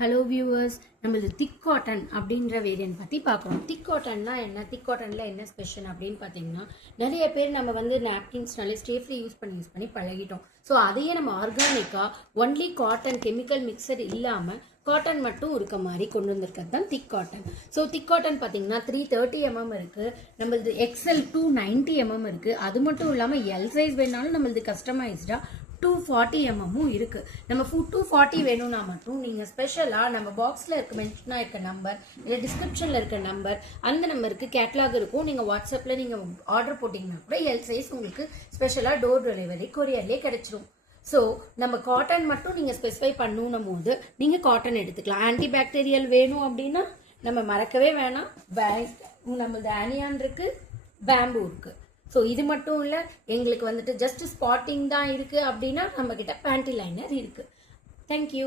Hello viewers, நம்மளது திக் cotton அப்படின்ற variant பற்றி பார்க்குறோம். திக் காட்டன்னா என்ன, திக் காட்டனில் என்ன ஸ்பெஷல் அப்படின்னு பார்த்தீங்கன்னா, நிறைய பேர் நம்ம வந்து நாப்கின்ஸ்னாலே ஸ்டேஃப்லி யூஸ் பண்ணி பழகிட்டோம். ஸோ அதையே நம்ம ஆர்கானிக்காக ஒன்லி காட்டன் கெமிக்கல் மிக்சர் இல்லாமல் காட்டன் மட்டும் இருக்க மாதிரி கொண்டு வந்திருக்கிறது தான் திக் காட்டன். ஸோ திக் காட்டன் பார்த்தீங்கன்னா 330 mm இருக்குது, நம்மளது XL 290 mm இருக்குது. அது மட்டும் இல்லாமல் எல் சைஸ் வேணாலும் நம்மளது கஸ்டமைஸ்டாக 240 mm இருக்கு. நம்ம 240 வேணும்னா மட்டும் நீங்க ஸ்பெஷலா நம்ம பாக்ஸ்ல இருக்க மென்ஷனா இருக்க நம்பர் இல்ல டிஸ்கிரிப்ஷன்ல இருக்க நம்பர், அந்த நம்பருக்கு கேட்லாக் இருக்கும். நீங்க வாட்ஸ்அப்ல நீங்க ஆர்டர் போட்டீங்கன்னா கூட எல் சைஸ் உங்களுக்கு ஸ்பெஷலா டோர் டெலிவரி கொரியர்லேயே கிடைச்சிரும். ஸோ நம்ம காட்டன் மட்டும் நீங்க ஸ்பெசிஃபை பண்ணணும் போது நீங்க காட்டன் எடுத்துக்கலாம். ஆன்டி பாக்டீரியல் வேணும் அப்படின்னா நம்ம மறக்கவே வேணாம், நம்மளது ஆனியான் இருக்கு, பேம்பு இருக்கு. ஸோ இது மட்டும் இல்லை, எங்களுக்கு வந்துட்டு ஜஸ்ட் ஸ்பாட்டிங் தான் இருக்குது அப்படின்னா நம்மக்கிட்ட பேண்டி லைனர் இருக்குது. தேங்க்யூ.